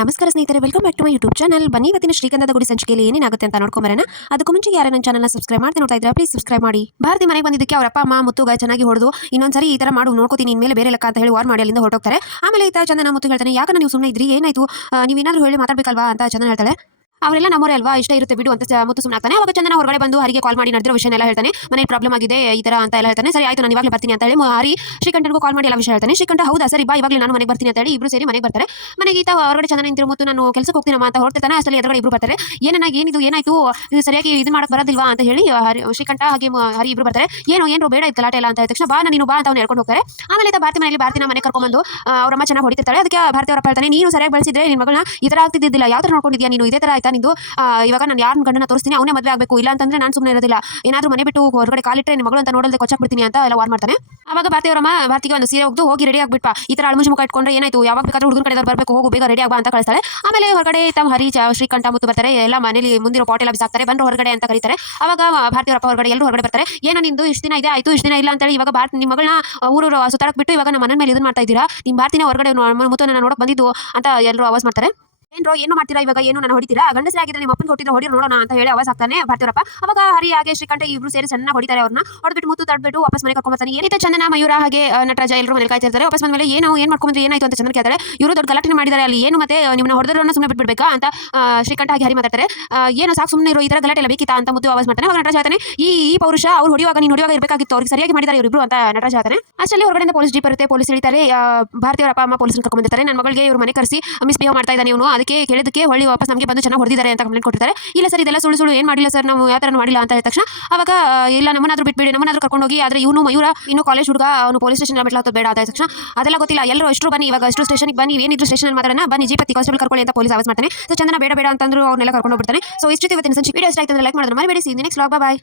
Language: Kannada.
ನಮಸ್ಕಾರ ಸ್ನೇಹಿತರೆ, welcome back to my YouTube channel. ಬನ್ನಿ ಇವತ್ತಿನ ಶ್ರೀಗಂಧದ ಗುಡಿ ಸಂಚಿಕೆಯಲ್ಲಿ ಏನೇನಾಗುತ್ತೆ ಅಂತ ನೋಡ್ಕೊಂಬರೋಣ. ಅದಕ್ಕೂ ಮುಂಚೆ ಯಾರು ನನ್ನ ಚಾನಲ್ನ ಸಬ್ಸ್ಕ್ರೈಬ್ ಮಾಡ್ತಾ ನೋಡ್ತಾ ಇದ್ರೆ ಪ್ಲೀಸ್ ಸಬ್ಸ್ಕ್ರೈಬ್ ಮಾಡಿ. ಭಾರತಿ ಮನೆಗೆ ಬಂದಿದ್ದಕ್ಕೆ ಅವರ ಅಪ್ಪ ಅಮ್ಮ ಮುತ್ತುಗ ಚೆನ್ನಾಗಿ ಹೊಡೆದು ಇನ್ನೊಂದ್ಸರಿ ಈ ತರ ಮಾಡು ನೋಡ್ಕೋತೀನಿ ಇನ್ಮೇಲೆ ಬೇರೆ ಲೆಕ್ಕ ಅಂತ ಹೇಳಿ ವಾರ್ ಮಾಡಿ ಅಲ್ಲಿಂದ ಹೊರಟೋಗ್ತಾರೆ. ಆಮೇಲೆ ಈತ ಚಂದನ ಮುತ್ತು ಹೇಳ್ತಾನೆ, ಯಾಕಂದ್ರೆ ನೀವು ಸುಮ್ಮನೆ ಇದ್ರಿ, ಏನಾಯ್ತು, ನೀವೇನಾದ್ರೂ ಹೇಳಿ ಮಾತಾಡ್ಬೇಕಲ್ವಾ ಅಂತ ಚಂದನ ಹೇಳ್ತಾಳೆ. ಅವರೆಲ್ಲ ನಮ್ಮೋರೇ ಅಲ್ವಾ, ಇಷ್ಟ ಇರುತ್ತೆ ಬಿಡು ಅಂತ ಮುತ್ತು ಸುಮ್ಮನಾಗ್ತಾನೆ. ಅವಾಗ ಚಂದನ ಹೊರಗಡೆ ಬಂದು ಹರಿಗೆ ಕಾಲ್ ಮಾಡಿ ನಡೆದಿರೋ ವಿಷಯ ಎಲ್ಲ ಹೇಳ್ತಾನೆ. ಮನೆ ಪ್ರಾಬ್ಲಮ್ ಆಗಿದೆ ಈ ತರ ಅಂತ ಎಲ್ಲ ಹೇಳ್ತಾನೆ. ಸರಿ ಆಯ್ತು, ನಾನು ಇವಾಗಲೇ ಬರ್ತೀನಿ ಅಂತ ಹೇಳಿ ಹರಿ ಶ್ರೀಕಂಠನಿಗೂ ಕಾಲ್ ಮಾಡಿ ಎಲ್ಲ ವಿಷಯ ಹೇಳ್ತಾನೆ. ಶ್ರೀಕಂಠ ಹೌದಾ ಸರಿ ಬಾ, ಇವಾಗಲೇ ನಾನು ಮನೆಗೆ ಬರ್ತೀನಿ ಅಂತ ಹೇಳಿ ಇಬ್ರು ಸೇರಿ ಮನೆಗೆ ಬರ್ತಾರೆ. ಮನೆಗೆ ಈತ ಹೊರಗಡೆ ಚಂದನ ನಿಂತಿರೋ ಮುತ್ತು ನಾನು ಕೆಲಸಕ್ಕೆ ಹೋಗ್ತೀನಮ್ಮ ಅಂತ ಹೊರಡ್ತಾನೆ. ಅಷ್ಟರಲ್ಲಿ ಎದುರುಗಡೆ ಇಬ್ರು ಬರ್ತಾರೆ. ಏನಿದು ಏನಾಯ್ತು, ಇದು ಸರಿಯಾಗಿ ಇದು ಮಾಡಕ್ ಬರೋದಿಲ್ವಾ ಅಂತ ಹೇಳಿ ಶ್ರೀಕಂಠ ಹಾಗೆ ಹರಿ ಇಬ್ರು ಬರ್ತಾರೆ. ಏನು ಬೇಡ ಇದು ಗಲಾಟೆ ಎಲ್ಲ ಅಂತ ತಕ್ಷಣ ಬಾ ನೀನು ಬಾ ಅಂತ ಅವ್ನು ಹೇಳ್ಕೊಂಡು ಹೋಗ್ತಾರೆ. ಆಮೇಲೆ ಈತ ಭಾರತಿ ಮನೆಯಲ್ಲಿ ಭಾರತಿನ ಮನೆ ಕರ್ಕೊಂಡ್ಬಂದು ಅವರಮ್ಮ ಚೆನ್ನಾಗಿ ಹೊಡಿತಿರ್ತಾಳೆ. ಅದಕ್ಕೆ ಭಾರತಿ ಅವರಪ್ಪ ಹೇಳ್ತಾನೆ, ನೀನು ಸರಿಯಾಗಿ ಬೆಳೆಸಿದ್ರೆ ನಿನ್ನ ಮಗಳನ್ನ ಈ ತರ ಆಗ್ತಿದ್ದಿಲ್ಲ, ಯಾವ ತರ ನೋಡ್ಕೊಂಡಿದ್ಯಾ ನೀನು, ಇದೇ ತರ ಆಯ್ತಾ ನಿಂದು, ಇವಾಗ ನಾನು ಯಾರನ್ನ ಗಂಡನ ತೋರಿಸ್ತೀನಿ ಅವನೇ ಮದುವೆ ಆಗಬೇಕು, ಇಲ್ಲ ಅಂತಂದ್ರೆ ನಾನು ಸುಮ್ಮನೆ ಇರೋದಿಲ್ಲ, ಏನಾದರೂ ಮನೆ ಬಿಟ್ಟು ಹೊರಗಡೆ ಕಾಲಿಟ್ಟರೆ ನಿಮ್ಮ ಮಗಳು ಅಂತ ನೋಡಲ್ದೆ ಕೊಚ್ಚಾಕ್ಬಿಡ್ತೀನಿ ಅಂತ ಎಲ್ಲ ವಾರ್ ಮಾಡ್ತಾನೆ. ಅವಾಗ ಭಾರತಿಯವರಮ್ಮ ಭಾರತಿಗೆ ಒಂದು ಸೀರೆ ಹೋಗಿ ರೆಡಿ ಆಗ್ಬಿಟ್ಟ, ಈ ತರ ಅಳಮುಜಿ ಮುಖ ಇಟ್ಕೊಂಡ್ರೆ ಏನಾಯ್ತು, ಯಾವಾಗ ಬೇಕಾದ್ರೂ ಹುಡುಗನ ಕಡೆ ಬರಬೇಕು, ಹೋಗು ಬೇಗ ರೆಡಿ ಆಗ್ಬಾ ಅಂತ ಕಳಿಸ್ತಾಳೆ. ಆಮೇಲೆ ಹೊರಗಡೆ ತಮ್ಮ ಹರಿ ಶ್ರೀಕಂಠ ಮುತ್ತು ಬರ್ತಾರೆ. ಎಲ್ಲ ಮನೇಲಿ ಮುಂದಿರೋ ಪಾಟ್ ಎಲ್ಲ ಬಿಸಾಕ್ತಾರೆ, ಬಂದ್ರು ಹೊರಗಡೆ ಅಂತ ಕರೀತಾರೆ. ಅವಾಗ ಭಾರತಿಯವರಪ್ಪ ಹೊರಗಡೆ ಎಲ್ಲರೂ ಹೊರಗಡೆ ಬರ್ತಾರೆ. ನಿಂದು ಇಷ್ಟು ದಿನ ಇದೆ ಆಯ್ತು, ಇಷ್ಟು ದಿನ ಇಲ್ಲ ಅಂತ ಹೇಳಿ ಇವಾಗ ನಿಮ್ಮ ಮಗಳನ್ನ ಊರು ಸುತ್ತಾಡಕ್ ಬಿಟ್ಟು ಇವಾಗ ನಮ್ಮ ಮನೆ ಮೇಲೆ ಇದನ್ನ ಮಾಡ್ತಾ ಇದ್ದೀರಾ, ನಿಮ್ಮ ಭಾರತಿನ ಹೊರಗಡೆ ಮುತ್ತನ್ನ ನೋಡಕ್ ಬಂದಿದ್ದು ಅಂತ ಎಲ್ಲರೂ ಆವಾಜ್ ಮಾಡ್ತಾರೆ. ಏನು ಮಾಡ್ತೀರಾ ಇವಾಗ, ಏನು ನಾನು ಹೊಡಿತೀರಾ, ಗಂಡಸರಾಗಿದ್ರೆ ನಿಮ್ಮ ಅಪ್ಪನ ಹೊಟ್ಟಿದ್ರೆ ಹೊಡಿ ನೋಡೋಣ ಅಂತ ಹೇಳಿ ಆವಾಜ್ ಆಗ್ತಾನೆ ಭಾರತಿಯವರಪ್ಪ. ಅವಾಗ ಹರಿ ಹಾಗೆ ಶ್ರೀಕಂಠ ಇಬ್ರು ಸೇರಿ ಚೆನ್ನಾಗಿ ಹೊಡಿತಾರೆ. ಅವ್ರನ್ನ ಹೊಡೆದ್ಬಿಟ್ಟು ಮುತ್ತು ತಡ್ಬಿಟ್ಟು ವಾಪಸ್ ಮನೆ ಕರ್ಕೊಂಡ್ ಬರ್ತಾನೆ. ಏನಿದೆ ಚಂದನ ಮಯೂರ ಹಾಗೆ ನಟರಾಜ ಎಲ್ಲರೂ ಮನೆ ಕಾಯ್ತಿರ್ತಾರೆ. ವಾಪಸ್ ಬಂದ್ಮೇಲೆ ಏನು ಮಾಡ್ಕೊಂಡ್ರೆ ಏನಾಯ್ತು ಅಂತ ಚಂದನ ಕೇಳ್ತಾರೆ. ಇವರು ದೊಡ್ಡ ಗಲಾಟೆ ಮಾಡಿದ್ದಾರೆ ಅಲ್ಲಿ, ಏನು ಮತ್ತೆ ನಿಮ್ಮನ್ನ ಹೊಡೆದ್ರನ್ನ ಸುಮ್ಮನೆ ಬಿಟ್ಬಿಡ್ಬೇಕಾ ಅಂತ ಶ್ರೀಕಂಠ ಹಾಗೆ ಹರಿ ಮಾತಾಡ್ತಾರೆ. ಏನು ಸಾಕು ಸುಮ್ಮನೆ ಇರೋ, ಈ ತರ ಗಲಾಟೆ ಎಲ್ಲ ಬೇಕಿತ್ತಾ ಅಂತ ಮುತ್ತು ಆವಾಜ್ ಮಾಡ್ತಾನೆ. ಅವಾಗ ನಟರಾಜ ಹೇಳ್ತಾನೆ, ಈ ಪೌರುಷ ಅವ್ರು ಹೊಡಿಯುವಾಗ ನೀನು ಹೊಡಿಯುವಾಗ ಇರಬೇಕಾಗಿತ್ತು, ಅವ್ರಿಗೆ ಸರಿಯಾಗಿ ಮಾಡಿದ್ದಾರೆ ಇವರಿಬ್ರು ಅಂತ ನಟರಾಜ ಹೇಳ್ತಾನೆ. ಅಷ್ಟರಲ್ಲಿ ಹೊರಗಡೆ ಪೊಲೀಸ್ ಜೀಪ್ ಇರುತ್ತೆ, ಪೊಲೀಸ್ ಹಿಡಿತಾರೆ. ಭಾರತಿಯವರ ಅಪ್ಪ ಅಮ್ಮ ಪೊಲೀಸರು ಕರ್ಕೊಂಡು ಬಂದಿರ್ತಾರೆ. ನನ್ನ ಮಗಳಿಗೆ ಇವ್ರು ಮನೆ ಕರೆಸಿ ಮಿಸ್ಬಿಹೇವ್ ಮಾಡ್ತಾ ಇದ್ದಾನೆ ಇವನು, ಅದಕ್ಕೆ ಕೇಳಿದಕ್ಕೆ ವಾಪಸ್ ನಮಗೆ ಬಂದು ಚೆನ್ನಾಗಿ ಹೊಡೆದಿದ್ದಾರೆ ಅಂತ ಕಂಪ್ಲೇಂಟ್ ಕೊಡ್ತಾರೆ. ಇಲ್ಲ ಸರ್ ಇದೆಲ್ಲ ಸುಳ್ಳು ಏನು ಮಾಡಿಲ್ಲ ಸರ್, ನಾವು ಯಾವ ಥರ ಮಾಡಿಲ್ಲ ಅಂತ ಹೇಳಿದ ತಕ್ಷಣ ಅವಾಗ ಇಲ್ಲ ನಮ್ಮನ್ನಾದ್ರೂ ಬಿಟ್ಬಿಡಿ, ನಮ್ಮನ್ನಾದ್ರೂ ಕರ್ಕೊಂಡು ಹೋಗಿ, ಆದರೆ ಇವನು ಮಯೂರ ಇನ್ನು ಕಾಲೇಜ್ ಹುಡುಗ, ಅವನು ಪೊಲೀಸ್ ಸ್ಟೇಷನ್ ಬಿಟ್ಲಾಗ್ತದೆ ಬೇಡ ಅಂತ ತಕ್ಷಣ ಅದೆಲ್ಲ ಗೊತ್ತಿಲ್ಲ, ಎಲ್ಲರೂ ಎಷ್ಟು ಬನ್ನಿ ಇವಾಗ ಎಷ್ಟು ಸ್ಟೇಷನ್ಗೆ ಬನ್ನಿ, ಏನಿದ್ರು ಸ್ಟೇಷನ್ ಮಾತ್ರ ಬನ್ನಿ, ಜೀಪತಿ ಕಾನ್ಸ್ಟೇಬಲ್ ಕರ್ಕೊಳ್ಳಿ ಅಂತ ಪೊಲೀಸ್ ಆವಾಜ್ ಮಾಡ್ತಾನೆ. ಸೊ ಚಂದನ ಬೇಡ ಅಂತಂದ್ರು ಅವ್ರನ್ನೆಲ್ಲ ಕರ್ಕೊಂಡು ಹೋಗ್ಬಿಡ್ತಾನೆ. ಸೊ ಇಷ್ಟು ಇವತ್ತಿನ ಸಂಚಿಕೆ ವಿಡಿಯೋ ಇಷ್ಟ ಆಯ್ತು ಅಂದ್ರೆ ಲೈಕ್ ಮಾಡೋದು ಮರಿಬೇಡಿ. ಸಿ ನೆಕ್ಸ್ಟ್ ವ್ಲಾಗ್, ಬಾಯ್.